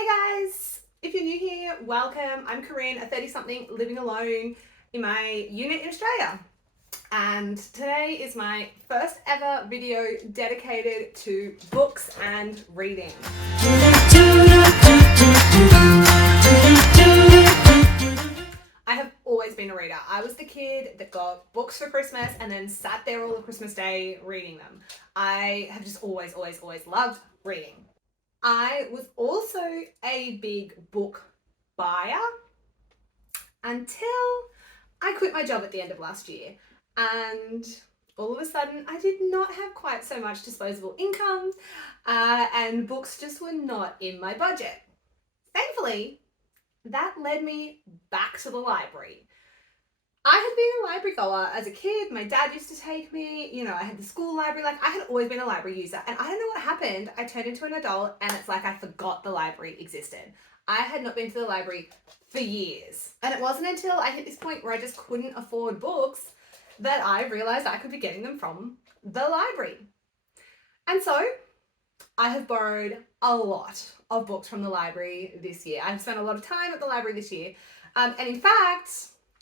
Hey guys, if you're new here, welcome. I'm Corinne, a 30-something living alone in my unit in Australia. And today is my first ever video dedicated to books and reading. I have always been a reader. I was the kid that got books for Christmas and then sat there all of Christmas Day reading them. I have just always loved reading. I was also a big book buyer until I quit my job at the end of last year, and all of a sudden I did not have quite so much disposable income and books just were not in my budget. Thankfully, that led me back to the library. I had been a library goer as a kid. My dad used to take me, I had the school library. I had always been a library user, and I don't know what happened. I turned into an adult and it's like I forgot the library existed. I had not been to the library for years. And it wasn't until I hit this point where I just couldn't afford books that I realized I could be getting them from the library. And so I have borrowed a lot of books from the library this year. I've spent a lot of time at the library this year. And in fact,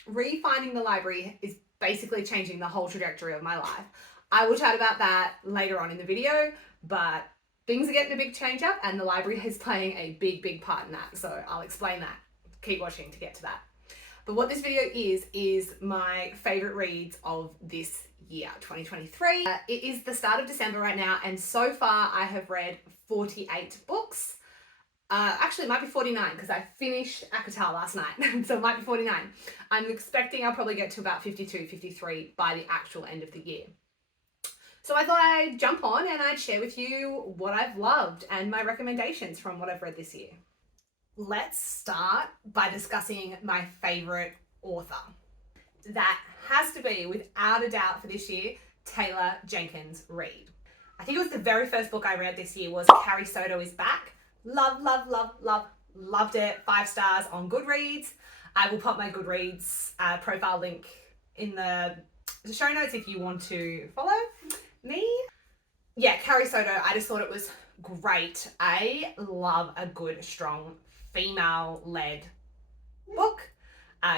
refinding the library is basically changing the whole trajectory of my life. I will chat about that later on in the video, but things are getting a big change up and the library is playing a big part in that. So I'll explain that. Keep watching to get to that. But what this video is my favorite reads of this year, 2023. It is the start of December right now, and so far I have read 48 books. Actually, it might be 49 because I finished Akatar last night, so it might be 49. I'm expecting I'll probably get to about 52, 53 by the actual end of the year. So I thought I'd jump on and I'd share with you what I've loved and my recommendations from what I've read this year. Let's start by discussing my favorite author. That has to be, without a doubt for this year, Taylor Jenkins Reid. I think it was the very first book I read this year was Carrie Soto is Back. Loved it. 5 stars on Goodreads. I will pop my Goodreads profile link in the show notes if you want to follow me. Yeah, Carrie Soto, I just thought it was great. I love a good, strong, female-led book.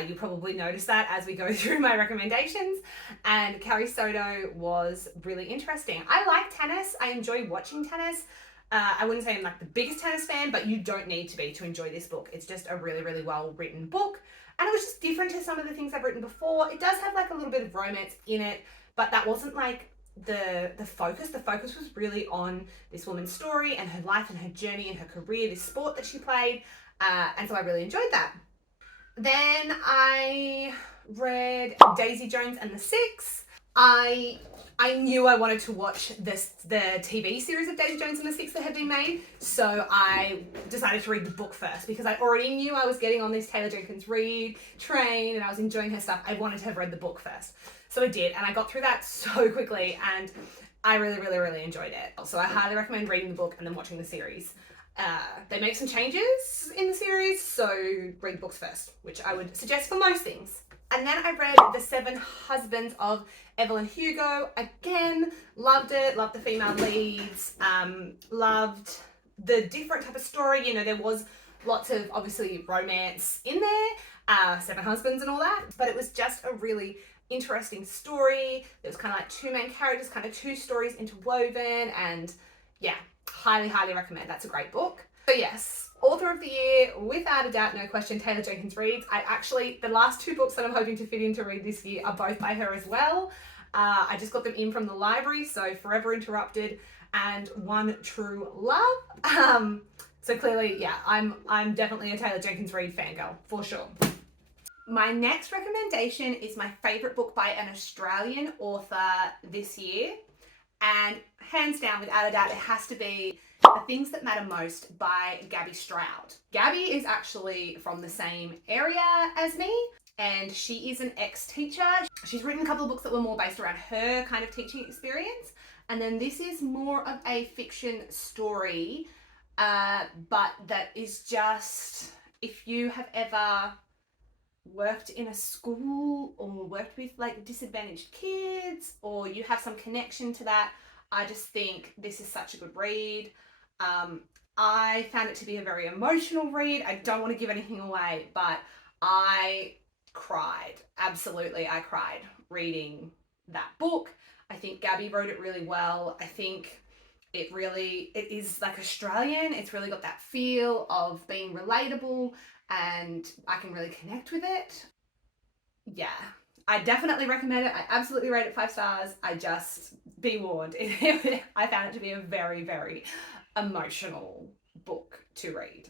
You'll probably notice that as we go through my recommendations. And Carrie Soto was really interesting. I like tennis. I enjoy watching tennis. I wouldn't say I'm like the biggest tennis fan, but you don't need to be to enjoy this book. It's just a really well written book. And it was just different to some of the things I've written before. It does have like a little bit of romance in it, but that wasn't like the focus. The focus was really on this woman's story and her life and her journey and her career, this sport that she played. And so I really enjoyed that. Then I read Daisy Jones and the Six. I knew I wanted to watch the TV series of Daisy Jones and the Six that had been made, so I decided to read the book first because I already knew I was getting on this Taylor Jenkins Reid train and I was enjoying her stuff. I wanted to have read the book first. So I did, and I got through that so quickly and I really enjoyed it. So I highly recommend reading the book and then watching the series. They make some changes in the series, so read the books first, which I would suggest for most things. And then I read The 7 Husbands of Evelyn Hugo. Again, loved it, loved the female leads, loved the different type of story. There was lots of, obviously, romance in there, 7 husbands and all that, but it was just a really interesting story. There was kind of like 2 main characters, kind of 2 stories interwoven, and yeah, highly recommend. That's a great book. So yes, author of the year, without a doubt, no question, Taylor Jenkins Reid. The last 2 books that I'm hoping to fit in to read this year are both by her as well. I just got them in from the library, so Forever Interrupted and One True Love. So clearly, yeah, I'm definitely a Taylor Jenkins Reid fangirl, for sure. My next recommendation is my favorite book by an Australian author this year. And hands down, without a doubt, it has to be The Things That Matter Most by Gabby Stroud. Gabby is actually from the same area as me, and she is an ex-teacher. She's written a couple of books that were more based around her kind of teaching experience. And then this is more of a fiction story, but that is just, if you have ever worked in a school or worked with like disadvantaged kids, or you have some connection to that, I just think this is such a good read. I found it to be a very emotional read. I don't want to give anything away, but I cried. Absolutely, I cried reading that book. I think Gabby wrote it really well. I think it is like Australian. It's really got that feel of being relatable and I can really connect with it. Yeah, I definitely recommend it. I absolutely rate it 5 stars. I just, be warned, I found it to be a very, very emotional book to read.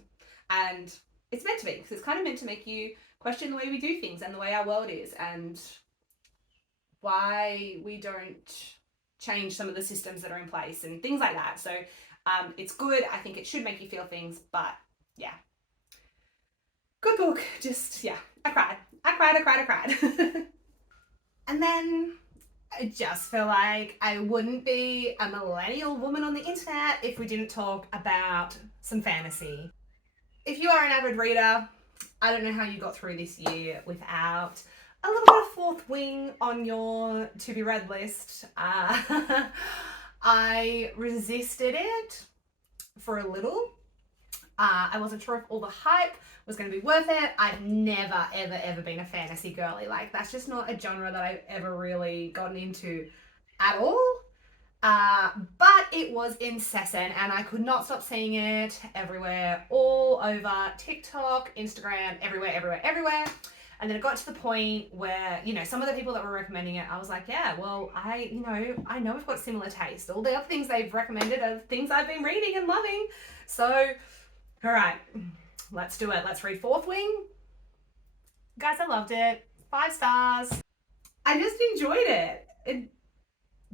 And it's meant to be, because it's kind of meant to make you question the way we do things and the way our world is and why we don't change some of the systems that are in place and things like that. So it's good. I think it should make you feel things, but yeah. Good book. Just, yeah, I cried. And then I just feel like I wouldn't be a millennial woman on the internet if we didn't talk about some fantasy. If you are an avid reader, I don't know how you got through this year without a little bit of Fourth Wing on your to be read list. I resisted it for a little. I wasn't sure if all the hype was going to be worth it. I've never, ever been a fantasy girly. Like, that's just not a genre that I've ever really gotten into at all. But it was incessant and I could not stop seeing it everywhere, all over TikTok, Instagram, everywhere. And then it got to the point where, you know, some of the people that were recommending it, I was like, yeah, well, I know we've got similar taste. All the other things they've recommended are things I've been reading and loving. So, all right, let's do it. Let's read Fourth Wing. Guys, I loved it. 5 stars. I just enjoyed it.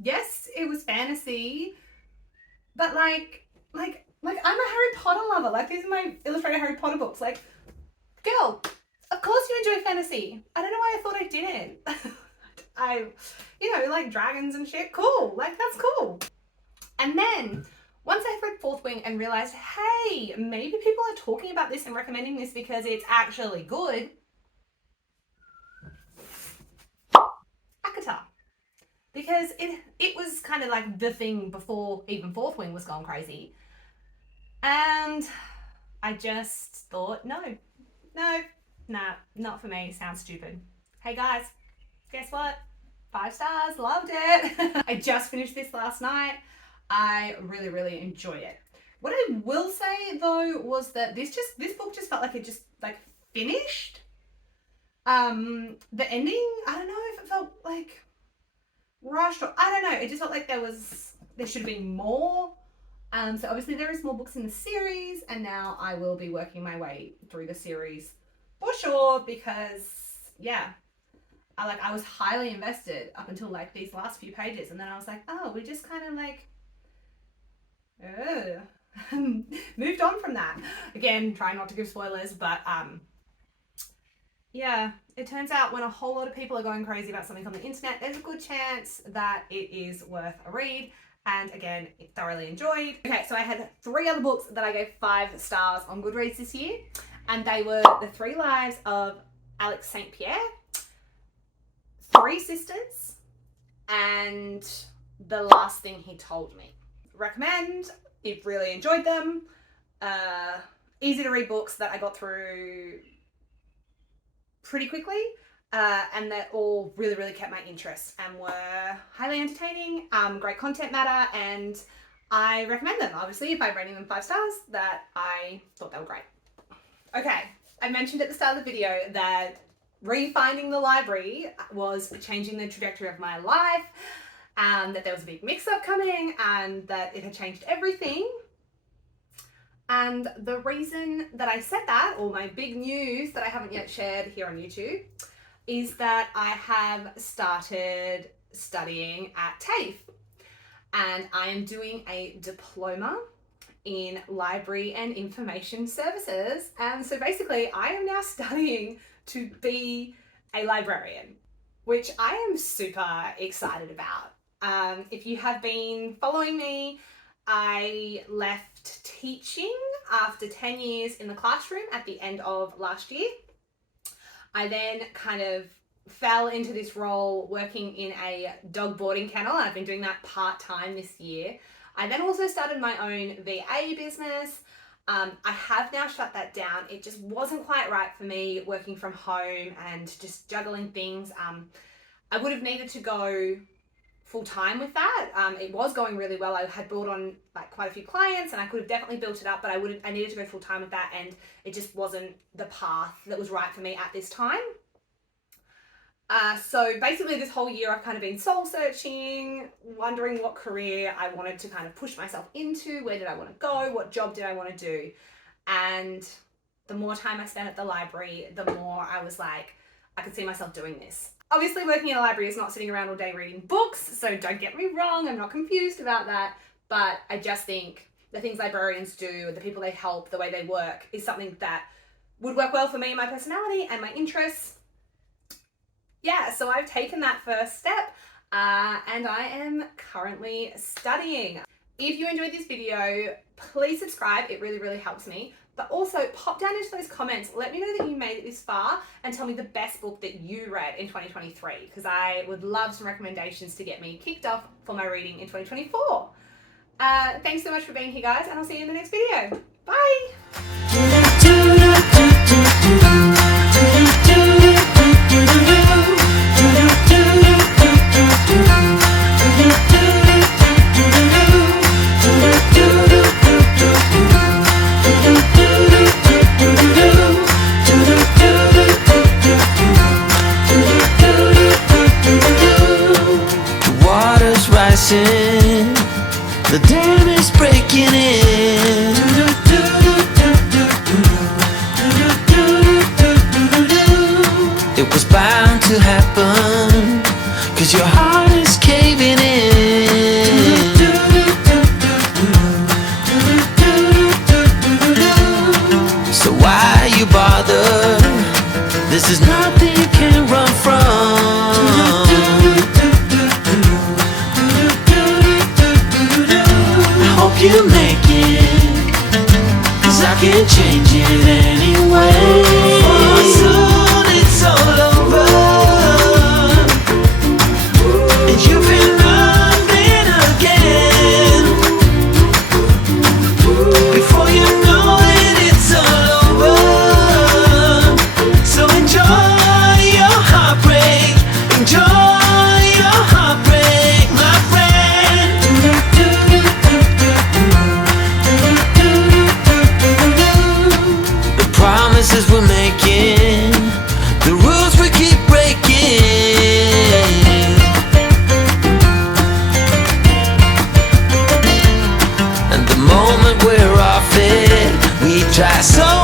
Yes, it was fantasy, but like I'm a Harry Potter lover. Like, these are my illustrated Harry Potter books. Like, girl, of course you enjoy fantasy. I don't know why I thought I didn't. Like dragons and shit. Cool. Like, that's cool. And then once I read Fourth Wing and realized, hey, maybe people are talking about this and recommending this because it's actually good. Akata. Because it was kind of like the thing before even Fourth Wing was going crazy. And I just thought, nah, not for me. Sounds stupid. Hey guys, guess what? 5 stars, loved it. I just finished this last night. I really enjoyed it. What I will say though was that this book just felt like it just like finished. The ending, I don't know if it felt like rushed or I don't know. It just felt like there should have been more. So obviously there is more books in the series, and now I will be working my way through the series for sure because yeah, I was highly invested up until like these last few pages, and then I was like, oh, we just kind of like moved on from that. Again, trying not to give spoilers, but yeah, it turns out when a whole lot of people are going crazy about something on the internet, there's a good chance that it is worth a read. And again, thoroughly enjoyed. Okay, so I had 3 other books that I gave 5 stars on Goodreads this year, and they were The 3 Lives of Alex St. Pierre, 3 Sisters, and The Last Thing He Told Me. Recommend. You've really enjoyed them. Easy to read books that I got through pretty quickly, and that all really kept my interest and were highly entertaining, great content matter, and I recommend them. Obviously, if I'm rating them 5 stars, that I thought they were great. Okay, I mentioned at the start of the video that refinding the library was changing the trajectory of my life, that there was a big mix-up coming, and that it had changed everything. And the reason that I said that, or my big news that I haven't yet shared here on YouTube, is that I have started studying at TAFE, and I am doing a diploma in library and information services. And so basically I am now studying to be a librarian, which I am super excited about. If you have been following me, I left teaching after 10 years in the classroom at the end of last year. I then kind of fell into this role working in a dog boarding kennel. I've been doing that part-time this year. I then also started my own VA business. I have now shut that down. It just wasn't quite right for me working from home and just juggling things. I would have needed to go full time with that. It was going really well. I had brought on like quite a few clients and I could have definitely built it up, but I needed to go full time with that, and it just wasn't the path that was right for me at this time. So basically this whole year I've kind of been soul searching, wondering what career I wanted to kind of push myself into, where did I want to go, what job did I want to do. And the more time I spent at the library, the more I was like, I could see myself doing this. Obviously working in a library is not sitting around all day reading books, so don't get me wrong, I'm not confused about that, but I just think the things librarians do, the people they help, the way they work is something that would work well for me and my personality and my interests. Yeah, so I've taken that first step and I am currently studying. If you enjoyed this video, please subscribe, it really, really helps me. But also pop down into those comments, let me know that you made it this far and tell me the best book that you read in 2023, because I would love some recommendations to get me kicked off for my reading in 2024. Thanks so much for being here, guys, and I'll see you in the next video. Bye! The dam is breaking in. It was bound to happen, 'cause your heart is caving in. So why you bother? This is nothing you can run from. You make it, 'cause I can't change it anyway. For soon it's all over, and you've been running again. Before you know it, it's all over. So enjoy your heartbreak, enjoy your heartbreak, my friend. Promises we're making, the rules we keep breaking, and the moment we're off it, we try so